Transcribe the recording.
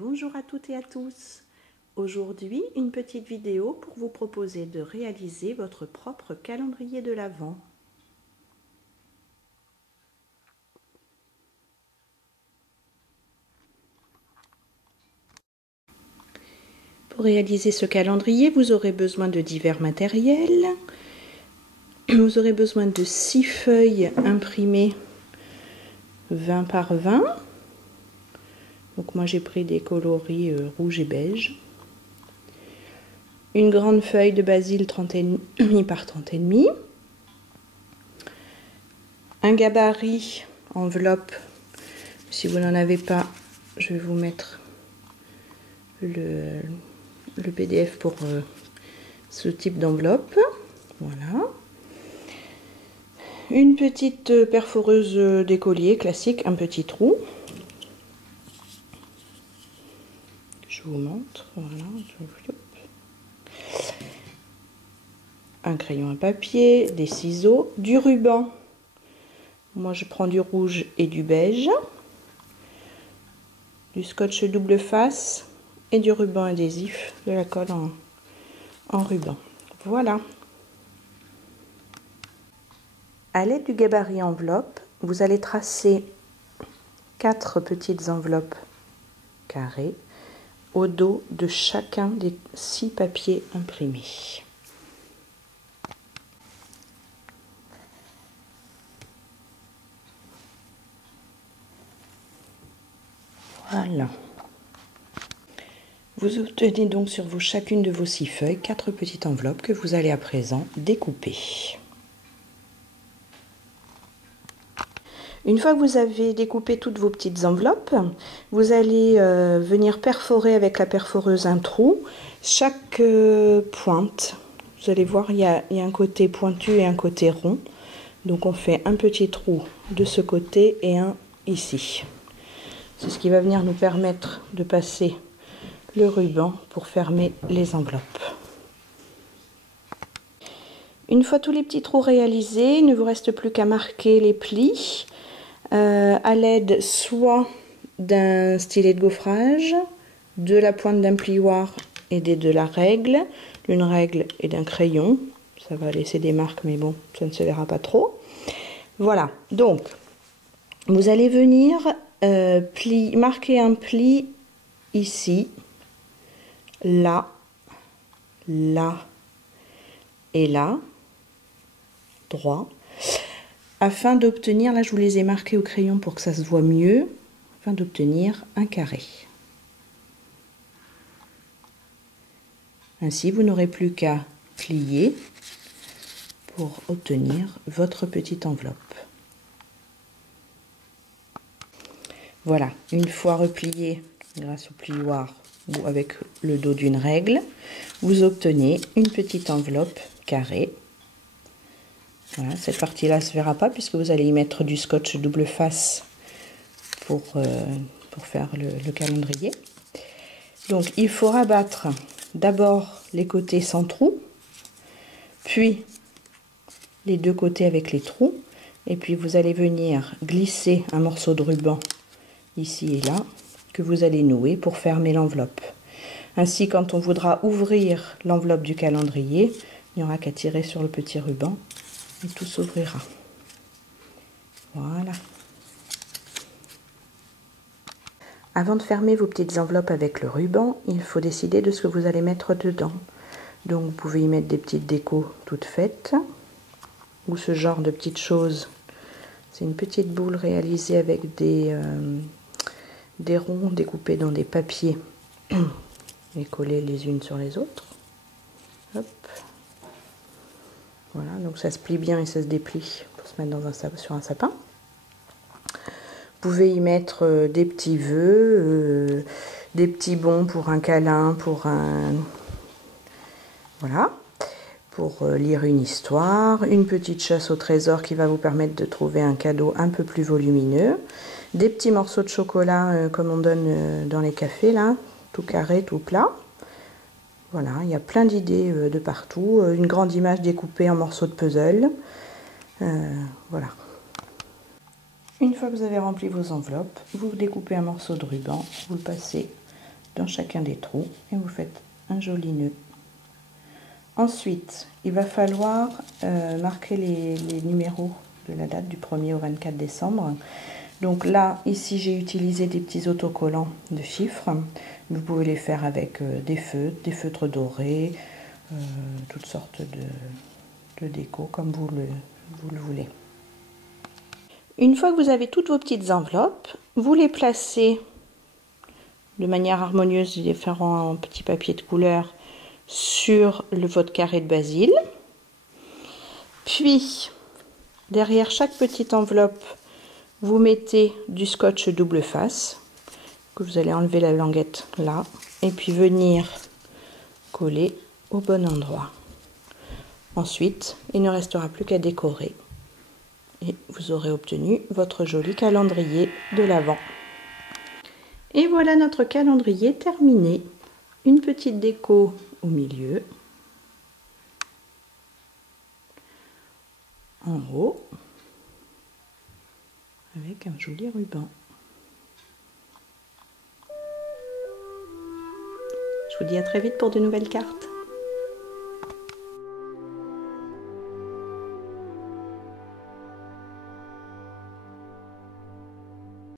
Bonjour à toutes et à tous. Aujourd'hui, une petite vidéo pour vous proposer de réaliser votre propre calendrier de l'Avent. Pour réaliser ce calendrier, vous aurez besoin de divers matériels. Vous aurez besoin de 6 feuilles imprimées 20 par 20. Donc moi j'ai pris des coloris rouge et beige. Une grande feuille de basil 30,5 par 30,5. Un gabarit enveloppe. Si vous n'en avez pas, je vais vous mettre le PDF pour ce type d'enveloppe. Voilà. Une petite perforeuse d'écolier classique, un petit trou. Je vous montre. Voilà. Un crayon à papier, des ciseaux, du ruban. Moi je prends du rouge et du beige, du scotch double face et du ruban adhésif, de la colle en ruban. Voilà. À l'aide du gabarit enveloppe, vous allez tracer 4 petites enveloppes carrées au dos de chacun des 6 papiers imprimés. Voilà. Vous obtenez donc sur chacune de vos 6 feuilles 4 petites enveloppes que vous allez à présent découper. Une fois que vous avez découpé toutes vos petites enveloppes, vous allez venir perforer avec la perforeuse un trou chaque pointe. Vous allez voir, il y a un côté pointu et un côté rond. Donc on fait un petit trou de ce côté et un ici. C'est ce qui va venir nous permettre de passer le ruban pour fermer les enveloppes. Une fois tous les petits trous réalisés, il ne vous reste plus qu'à marquer les plis à l'aide soit d'un stylet de gaufrage, de la pointe d'un plioir et de la règle, d'une règle et d'un crayon. Ça va laisser des marques, mais bon, ça ne se verra pas trop. Voilà, donc vous allez venir marquer un pli ici, là, là et là, droit, afin d'obtenir, là je vous les ai marqués au crayon pour que ça se voit mieux, afin d'obtenir un carré. Ainsi, vous n'aurez plus qu'à plier pour obtenir votre petite enveloppe. Voilà, une fois replié grâce au plioir ou avec le dos d'une règle, vous obtenez une petite enveloppe carrée. Voilà, cette partie-là ne se verra pas puisque vous allez y mettre du scotch double face pour faire le calendrier. Donc, il faut rabattre d'abord les côtés sans trous, puis les deux côtés avec les trous, et puis vous allez venir glisser un morceau de ruban ici et là, que vous allez nouer pour fermer l'enveloppe. Ainsi, quand on voudra ouvrir l'enveloppe du calendrier, il n'y aura qu'à tirer sur le petit ruban et tout s'ouvrira. Voilà. Avant de fermer vos petites enveloppes avec le ruban, il faut décider de ce que vous allez mettre dedans. Donc vous pouvez y mettre des petites décos toutes faites, ou ce genre de petites choses. C'est une petite boule réalisée avec des ronds découpés dans des papiers et collés les unes sur les autres. Hop. Voilà, donc ça se plie bien et ça se déplie pour se mettre sur un sapin. Vous pouvez y mettre des petits vœux, des petits bons pour un câlin, voilà, pour lire une histoire, une petite chasse au trésor qui va vous permettre de trouver un cadeau un peu plus volumineux, des petits morceaux de chocolat comme on donne dans les cafés là, tout carré, tout plat. Voilà, il y a plein d'idées de partout, une grande image découpée en morceaux de puzzle. Voilà. Une fois que vous avez rempli vos enveloppes, vous découpez un morceau de ruban, vous le passez dans chacun des trous et vous faites un joli nœud. Ensuite, il va falloir marquer les numéros de la date du 1er au 24 décembre. Donc là, ici, j'ai utilisé des petits autocollants de chiffres. Vous pouvez les faire avec des feutres dorés, toutes sortes de déco comme vous le voulez. Une fois que vous avez toutes vos petites enveloppes, vous les placez de manière harmonieuse, les différents petits papiers de couleur sur votre carré de basil. Puis, derrière chaque petite enveloppe, vous mettez du scotch double face, que vous allez enlever la languette là, et puis venir coller au bon endroit. Ensuite, il ne restera plus qu'à décorer. Et vous aurez obtenu votre joli calendrier de l'Avent. Et voilà notre calendrier terminé. Une petite déco au milieu, en haut, avec un joli ruban. Je vous dis à très vite pour de nouvelles cartes.